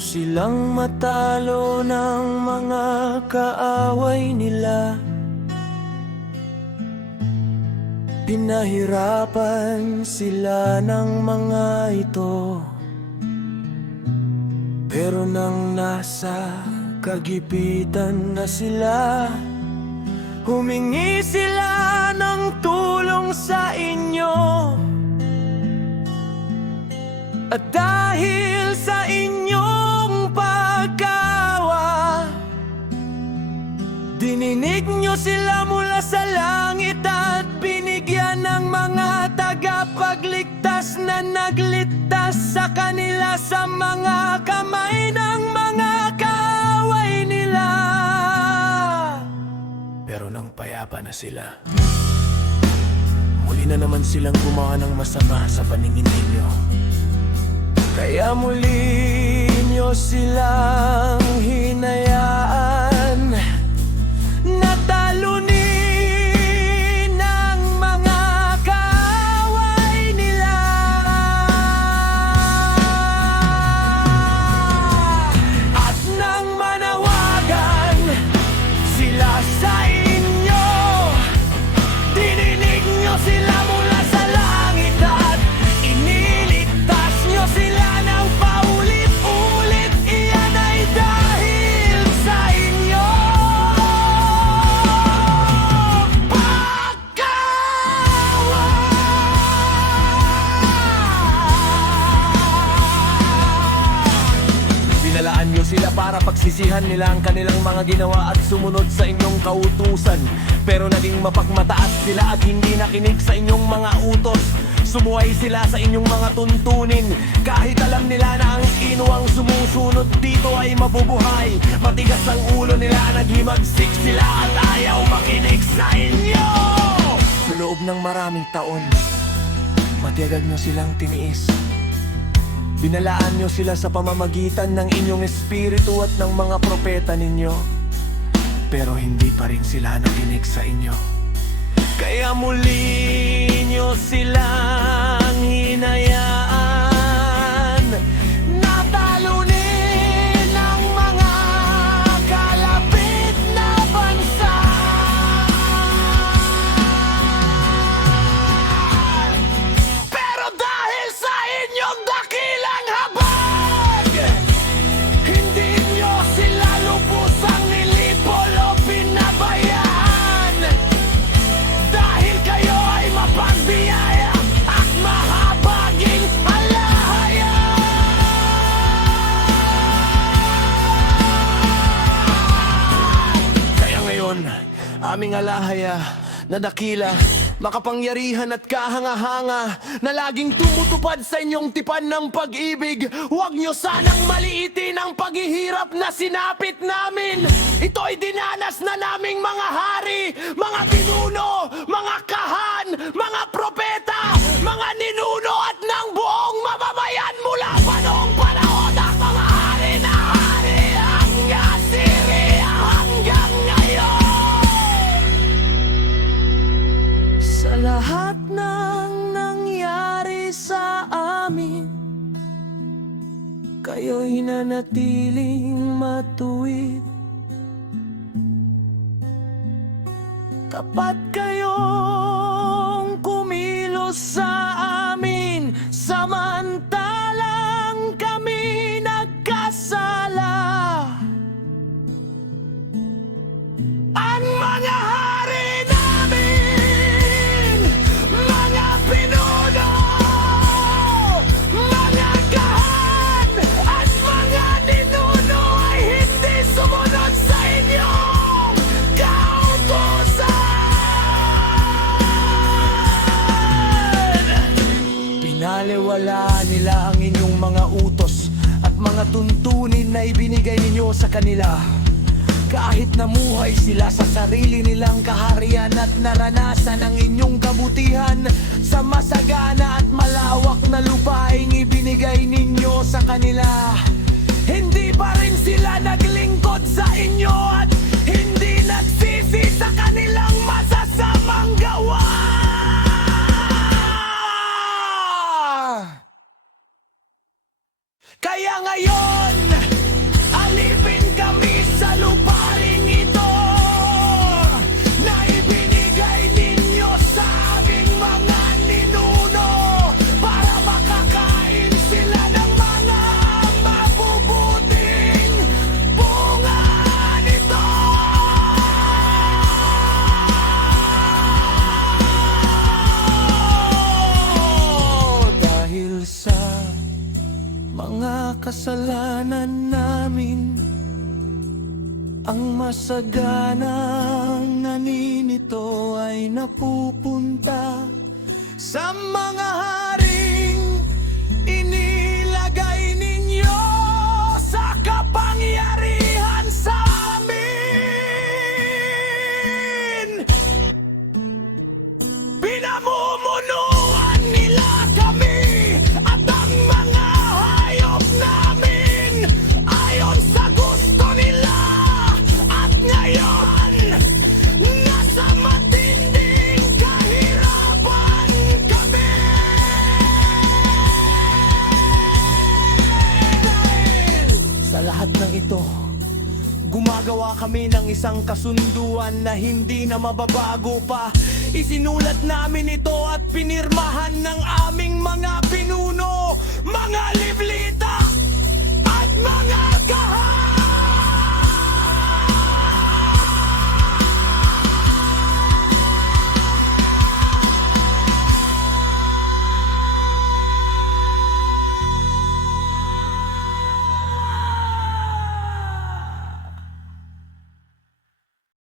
nyo silang matalo ng mga kaaway nila. Pinahirapan sila ng mga ito, pero nang nasa kagipitan na sila, humingi sila ng tulong sa inyo. At dahil sa inyong pagkawa, dininig nyo sila mula sa langit at binigyan ng mga tagapagligtas na nagligtas sa kanila sa mga kamay ng mga kaaway nila. Pero nang payapa na sila, muli na naman silang gumawa ng masama sa paningin ninyo. Kaya muli nyo silang hinayaan na talunin ng mga kaaway nila. At nang manawagan sila sa inyo, dininig nyo sila mula sa langit at iniligtas nyo sila ng paulit-ulit. Iyan ay dahil sa inyo pagkawa. Binalaan nyo sila para pagsisihan nila ang kanilang mga ginawa at sumunod sa inyong kautusan. Pero naging mapagmataas sila at hindi nakinig sa inyong mga utos. Sumuway sila sa inyong mga tuntunin, kahit alam nila na ang inuang sumusunod dito ay mabubuhay. Matigas ang ulo nila, naghimagsik sila at ayaw makinig sa inyo. Sa loob ng maraming taon, matiagad nyo silang tiniis. Binalaan nyo sila sa pamamagitan ng inyong espiritu at ng mga propeta ninyo, pero hindi pa rin sila nakinig sa inyo. Kaya muli nyo silang hinayaan na talunin ang mga kalapit na bansa. Pero dahil sa inyong dakilang habag, hindi nyo sila lubusang nilipol o pinabayaan. Dahil kayo ay mapagbiyaya at mahabaging alahaya. Kaya ngayon, aming alahaya na dakila, makapangyarihan at kahanga-hanga, na laging tumutupad sa inyong tipan ng pag-ibig, huwag nyo sanang maliitin ang paghihirap na sinapit namin. Ito'y dinanas na naming mga hari, mga pinuno, mga kahan, mga propeta, mga ninuno at ng buong mamamayan mula pa noong panahon ng mga hari na hari ang Assyria hanggang ngayon. Sa lahat ng nangyari sa amin, kayo'y nanatiling matuwid. Tapat kayong kumilos sa amin, samantalang kami nagkasala. Ang mga hari namin, mga pinuno, mga kahan at mga ninuno ay hindi sumunod sa inyong kautusan. Pinaliwala nila ang inyong mga utos at mga tuntunin na ibinigay ninyo sa kanila. Kahit namuhay sila sa sarili nilang kaharian at naranasan ang inyong kabutihan sa masagana at malawak na lupaing ibinigay ninyo sa kanila, hindi pa rin sila naglingkod sa inyo at hindi nagsisi sa kanilang masasamang gawa. Kaya ngayon, kasalanan namin. Ang masaganang naninito ay napupunta sa mga haring inilagay ninyo sa kapangyarihan sa amin. Pinamumunuan nila kami at ang mga hayop namin ayon sa gusto nila. At ngayon, nasa matinding kahirapan kami. Dahil sa lahat ng ito, gumagawa kami ng isang kasunduan na hindi na mababago pa. Isinulat namin ito at pinirmahan ng aming mga pinuno, mga liblita at mga kahanan.